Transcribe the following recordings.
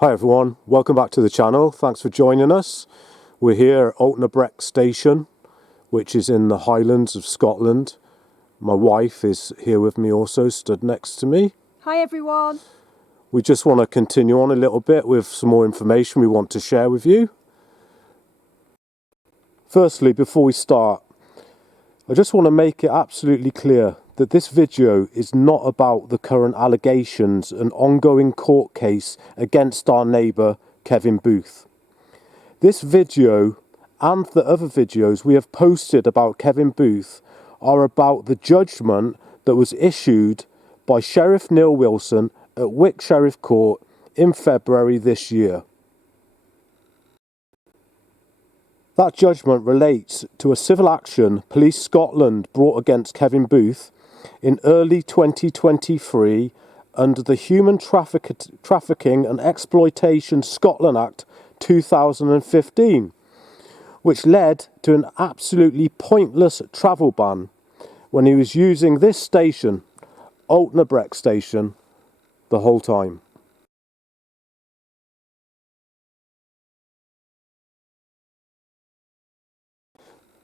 Hi everyone, welcome back to the channel. Thanks for joining us. We're here at Altnabreac station, which is in the Highlands of Scotland. My wife is here with me also, stood next to me. Hi everyone. We just want to continue on a little bit with some more information we want to share with you. Firstly, before we start, I just want to make it absolutely clear that this video is not about the current allegations and ongoing court case against our neighbour Kevin Booth. This video and the other videos we have posted about Kevin Booth are about the judgment that was issued by Sheriff Neil Wilson at Wick Sheriff Court in February this year. That judgment relates to a civil action Police Scotland brought against Kevin Booth in early 2023 under the Human Trafficking and Exploitation Scotland Act 2015, which led to an absolutely pointless travel ban when he was using this station, Altnabreac station, the whole time.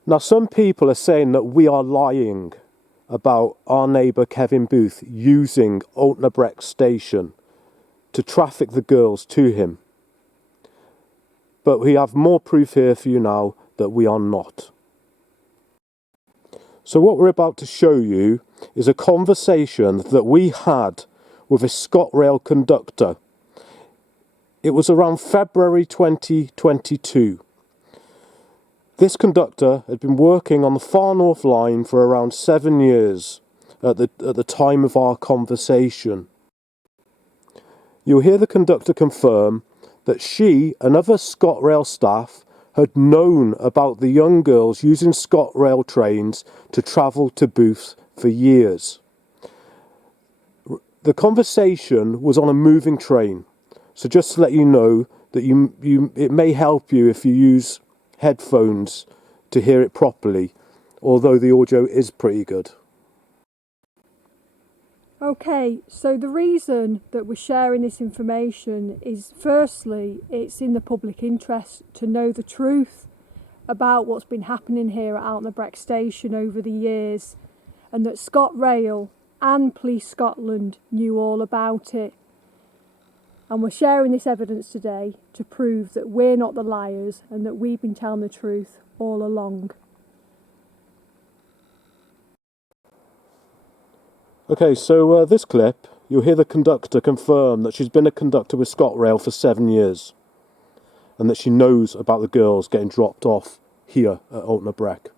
Now, some people are saying that we are lying about our neighbour Kevin Booth using Altnabreac station to traffic the girls to him. But we have more proof here for you now that we are not. So what we're about to show you is a conversation that we had with a Scotrail conductor. It was around February 2022. This conductor had been working on the Far North Line for around 7 years at the time of our conversation. You'll hear the conductor confirm that she and other Scotrail staff had known about the young girls using Scotrail trains to travel to Booth for years. The conversation was on a moving train, so just to let you know that it may help you if you use headphones to hear it properly, although the audio is pretty good. Okay, so the reason that we're sharing this information is, firstly, it's in the public interest to know the truth about what's been happening here at Altnabreac station over the years, and that Scotrail and Police Scotland knew all about it. And we're sharing this evidence today to prove that we're not the liars and that we've been telling the truth all along. Okay, so this clip, you'll hear the conductor confirm that she's been a conductor with Scotrail for 7 years and that she knows about the girls getting dropped off here at Altnabreac.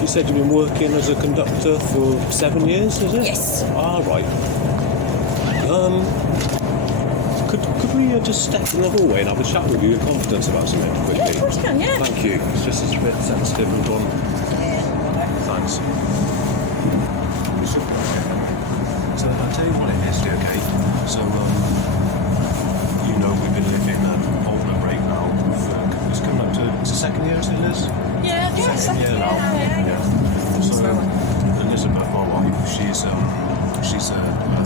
You said you've been working as a conductor for 7 years, is it? Yes. Ah, right. Could we just step in the hallway and have a chat with you in confidence about something quickly? Yeah, of course you can, yeah. Thank you. It's just a bit sensitive and gone. Thanks. So I'll tell you what it is, okay? So, you know we've been living at Altnabreac now for, it's coming up to, it's the second year, is it, Liz? Yeah, Second year now. Yeah. So Elizabeth, my wife, she's a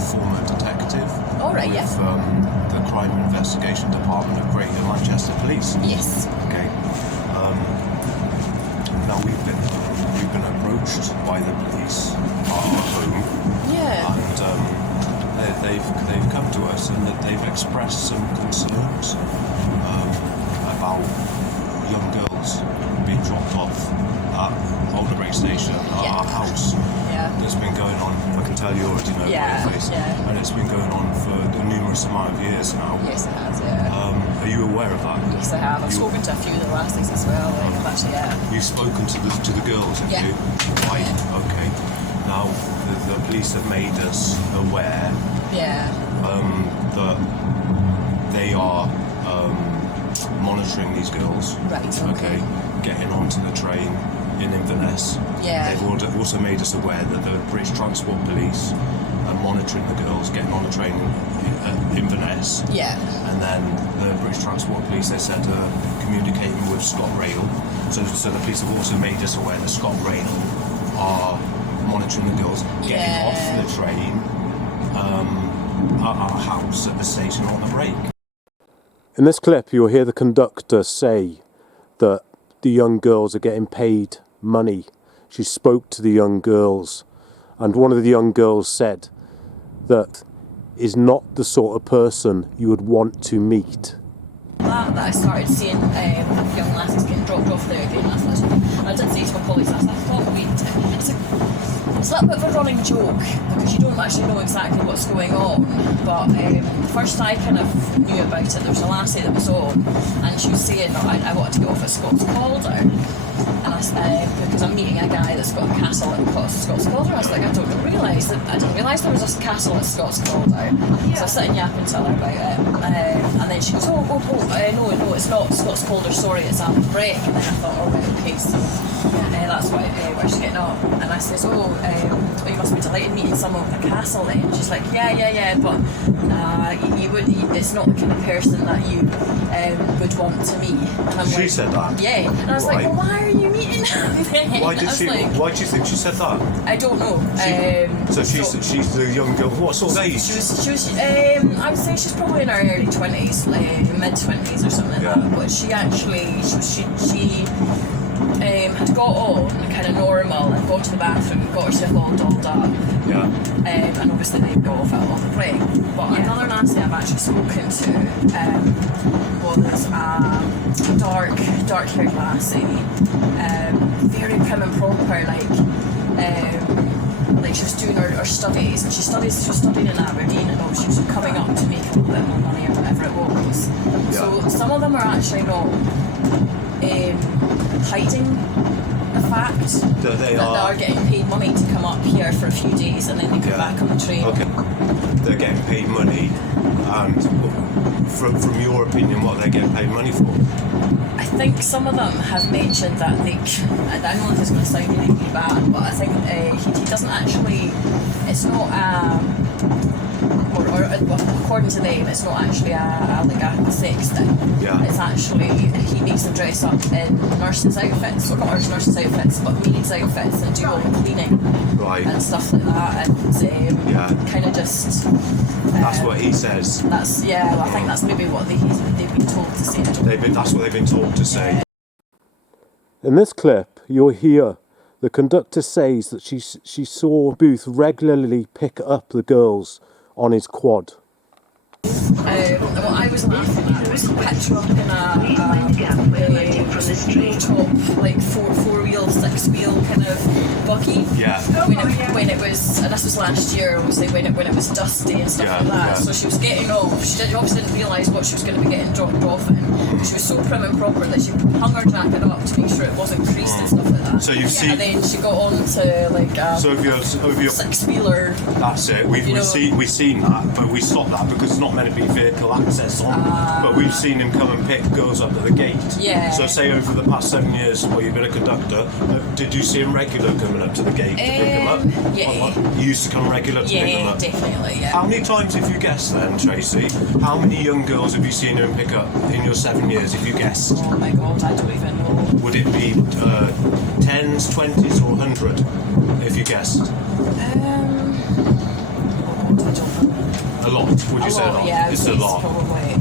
former detective. All right, with, the Crime Investigation Department of Greater Manchester Police. Yes. Okay. Now we've been approached by the police at our home. Yeah. And they've come to us and that they've expressed some concerns about young girls being dropped off at Altnabreac station at our house. Yeah. It's been going on, I can tell you already know Yeah, my face, yeah. and it's been going on for a numerous amount of years now. Yes, it has, yeah. Are you aware of that? Yes, I have. I've spoken to a few of the lasses as well. Like, actually, yeah. You've spoken to the girls, have Yeah. you? Right, okay. Now, the police have made us aware Yeah. that they are monitoring these girls. Right, Okay. Getting onto the train in Inverness. Yeah. They've also made us aware that the British Transport Police are monitoring the girls getting on the train in Inverness. Yeah. And then the British Transport Police, they said, communicating with Scotrail So the police have also made us aware that Scotrail are monitoring the girls getting off the train at our house at the station on the break. In this clip, you'll hear the conductor say that the young girls are getting paid money. She spoke to the young girls, and one of the young girls said that is not the sort of person you would want to meet. That I started seeing young lasses getting dropped off there again last night. And I did say to my colleagues, I thought it's a little bit of a running joke because you don't actually know exactly what's going on. But the first I kind of knew about it, there was a lassie that was on, and she was saying, I wanted to go off at Scots Calder. And because I'm meeting a guy that's got a castle at Scots Calder, I was like, I didn't realise there was a castle at Scots Calder. So I was sitting yapping to her about it, and then she goes, no, it's not Scots Calder, sorry, it's Altnabreac. And then I thought, oh right, okay, so that's where she's getting up. And I says, you must be delighted meeting someone with a castle then. And she's like, yeah, but it's not the kind of person that you would want to meet. And I'm She said that? Yeah. And I was like, well, why are you meeting them? Why do you think she said that? I don't know. She's the young girl. What sort of age? She was I would say she's probably in her early 20s, like mid-20s or something like that. But she actually, she had got on kind of normal and got to the bathroom, got herself all dolled up. Yeah. And obviously they got off at all the break. But another lassie I've actually spoken to was a dark-haired lassie, very prim and proper, like she was doing her studies, and she was studying in Aberdeen, and she was coming up to make a little bit more money or whatever it was. Yeah. So some of them are actually not hiding the fact that they are getting paid money to come up here for a few days and then they go back on the train. Okay. They're getting paid money, and from your opinion, what they're getting paid money for? I think some of them have mentioned that and I know this is going to sound really bad, but I think he doesn't actually, it's not or according to them, it's not actually a sex thing. Yeah. It's actually, he makes them dress up in nurses' outfits, or not nurses' outfits, but maids' outfits, and do all the cleaning and stuff like that, and kind of just. That's what he says. I think that's maybe what they've been told to say. That's what they've been told to say. In this clip, you'll hear the conductor says that she saw Booth regularly pick up the girls on his quad. What I was laughing at was the picture up in a top, like four-wheel, six-wheel kind of buggy. Yeah. When it was, and this was last year, obviously, when it was dusty and stuff like that. Yeah. So she was getting off. She obviously didn't realise what she was going to be getting dropped off in. She was so prim and proper that she hung her jacket up to make sure it wasn't creased and stuff like that. So you've seen. And then she got on to like over your six-wheeler. That's it. We've seen that, but we stopped that because it's not meant to be vehicle access on. But we've seen him come and pick girls up at the gate. Yeah. So say over the past 7 years while you've been a conductor, did you see him regular coming up to the gate to pick him up? Yeah. You used to come regular to pick him up? Yeah, definitely, yeah. How many times have you guessed then, Tracy? How many young girls have you seen him pick up in your 7 years, if you guessed? Oh my god, I don't even know. Would it be 10s, 20s or 100, if you guessed? I don't know. A lot, would you say a lot? Yeah, it's a lot. Probably.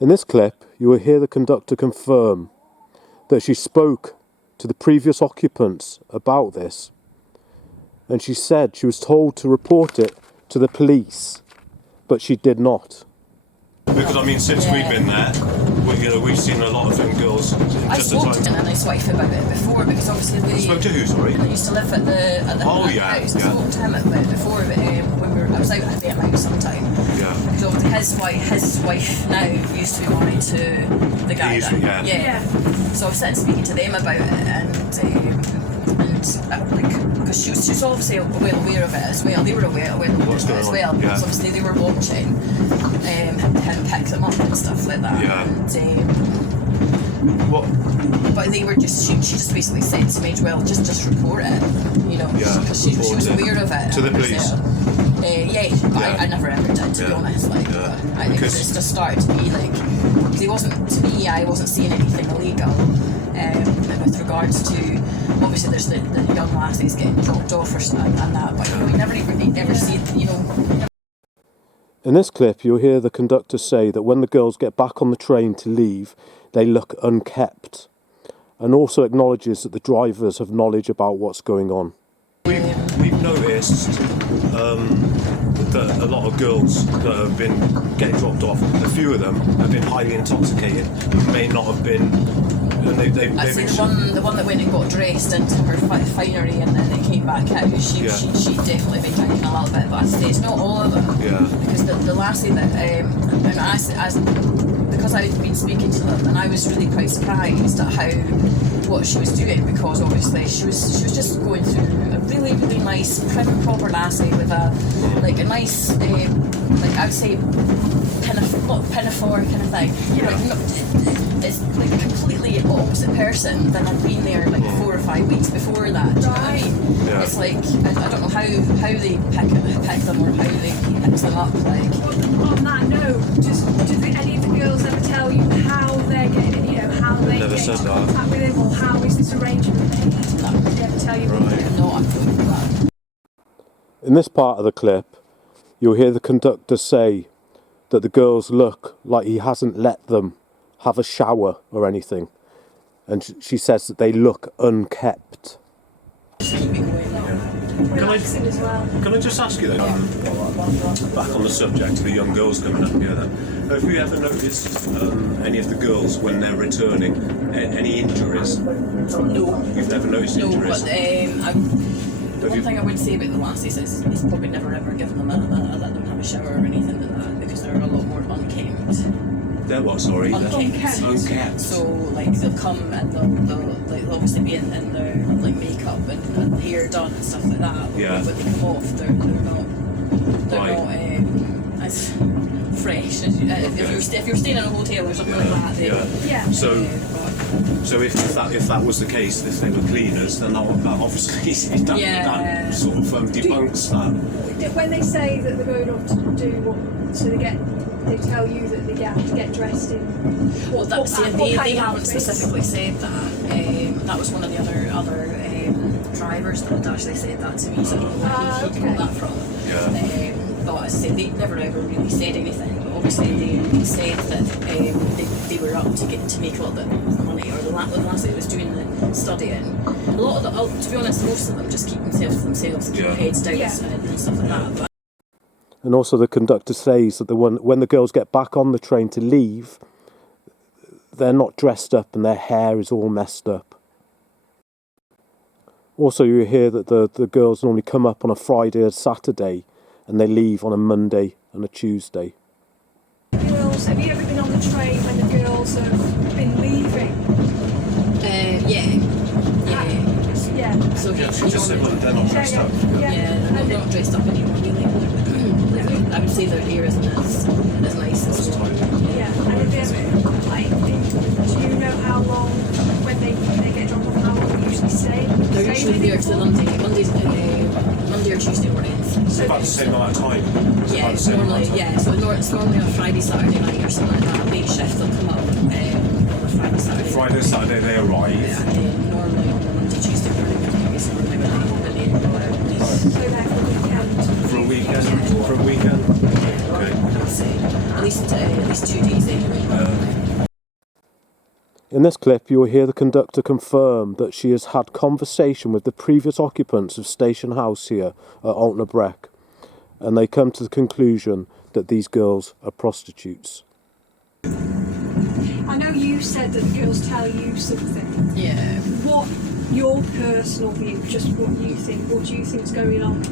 In this clip, you will hear the conductor confirm that she spoke to the previous occupants about this, and she said she was told to report it to the police, but she did not. Because I mean, since we've been there, we've seen a lot of young girls. I spoke to him and his wife about it before, because obviously they spoke to who? Sorry. I used to live at the house. I spoke to him about it before, but I was out at the AMMOUNT sometime. Yeah. Because obviously his wife now used to be married to the guy. So I was sitting speaking to them about it, and because she was obviously well aware of it as well. They were aware of it as well, because obviously they were watching him pick them up and stuff like that. Yeah. And, but they were just, she just basically said to me, well, just report it, because she was aware of it. To the police? I never ever did, to be honest. I think it's just started to be like, because I wasn't seeing anything illegal. with regards to, obviously there's the young lassies getting dropped off and that, but you never see, In this clip, you'll hear the conductor say that when the girls get back on the train to leave, they look unkempt, and also acknowledges that the drivers have knowledge about what's going on. We've noticed that a lot of girls that have been getting dropped off, a few of them have been highly intoxicated, may not have been, and they've I've been... seen the one that went and got dressed into her finery and then it came back out, she'd definitely been drinking a little bit, but I say it's not all of them. Yeah. Because the lassie that, because I'd been speaking to them, and I was really quite surprised at what she was doing, because obviously she was just going through a really, really nice, prim and proper lassie with a nice, I would say pinafore kind of thing. It's like a completely opposite person than I'd been there 4 or 5 weeks before that. Do you know what I mean? Yeah. It's like I don't know how they pick them or how he picks them up. On that note, do any of the girls ever tell you how they're getting, how they Never get said in that. contact with him, or how is this arrangement made? Did they ever tell you? Right. No, I'm good with that. In this part of the clip, you'll hear the conductor say that the girls look like he hasn't let them have a shower or anything, and she says that they look unkempt. Relaxing as well. Can I just ask you then, back on the subject of the young girls coming up here then, have you ever noticed any of the girls when they're returning, any injuries? No. You've never noticed No, injuries? but one thing I would say about the lassies is he's probably never ever given them let them have a shower or anything like that, because they're a lot more unkempt. They're what, sorry? Unkempt. Unkempt. So they'll come and they'll obviously be in their makeup and hair done and stuff like that. Yeah. But when they come off, they're not as fresh as if you're staying in a hotel or something like that. Yeah. So if that was the case, if they were cleaners, then that obviously that sort of debunks that. When they say that they're going off to do what, so they tell you that they have to get dressed in. They haven't specifically said that. That was one of the other drivers that had actually said that to me, so I don't know where he got that from. Yeah. But as I say, they never ever really said anything. But obviously, they said that they were up to make a little bit of money, or the lassie that was doing the studying. A lot of to be honest, most of them just keep themselves to themselves, keep their heads down and stuff like that. But And also the conductor says that when the girls get back on the train to leave, they're not dressed up and their hair is all messed up. Also, you hear that the girls normally come up on a Friday or Saturday, and they leave on a Monday and a Tuesday. Girls, have you ever been on the train when the girls have been leaving? Yeah. So She just said they're not dressed up. they're not dressed up anymore. Really. I would say their hair isn't as nice as Yeah, and if do you know how long when they get dropped off? How long they usually stay? They're usually there till Monday or Tuesday mornings. It's about the same amount of time. Yeah, it's normally it's normally on Friday, Saturday night or something like that. Late shift will come up on a Friday, Saturday. Friday, Saturday they arrive. Yeah, and then normally on the Monday, Tuesday morning, it's normally when they So they're for the weekend. For a weekend. Okay. I'd say at least 2 days anyway. In this clip, you will hear the conductor confirm that she has had conversation with the previous occupants of Station House here at Altnabreac, and they come to the conclusion that these girls are prostitutes. I know you said that the girls tell you something. Yeah. What your personal view, just what you think, what do you think's going on?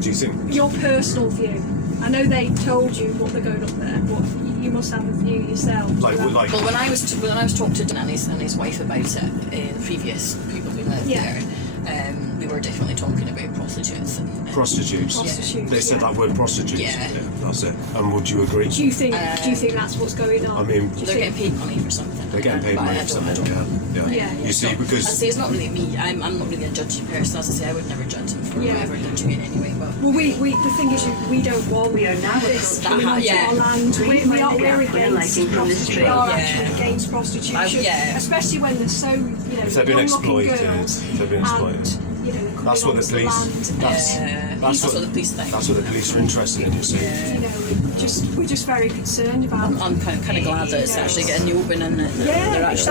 Do you think? Your personal view. I know they told you what they're going up there, but you must have a view yourself. Like when I was talking to Dan and his wife about it, the previous people who lived there, we were definitely talking about prostitutes. And Prostitutes. They said that word prostitutes. Yeah. That's it. And would you agree? Do you think that's what's going on? I mean, they're getting paid money for something. they're getting paid But money I for don't- something. Yeah. You see, I because say it's not really me. I'm not really a judgy person. As I say, I would never judge them for whatever they're doing anyway. But Well, the thing is, we don't want this coming onto our land. We're against prostitution. We are actually against prostitution, especially when they're so, if they've been young-looking exploited, girls they've been exploited. and, coming That's what the onto police. land. That's what the police think. That's what the police are interested in. You see. We're just very concerned about. I'm kind of glad that it's actually getting the open and that they're actually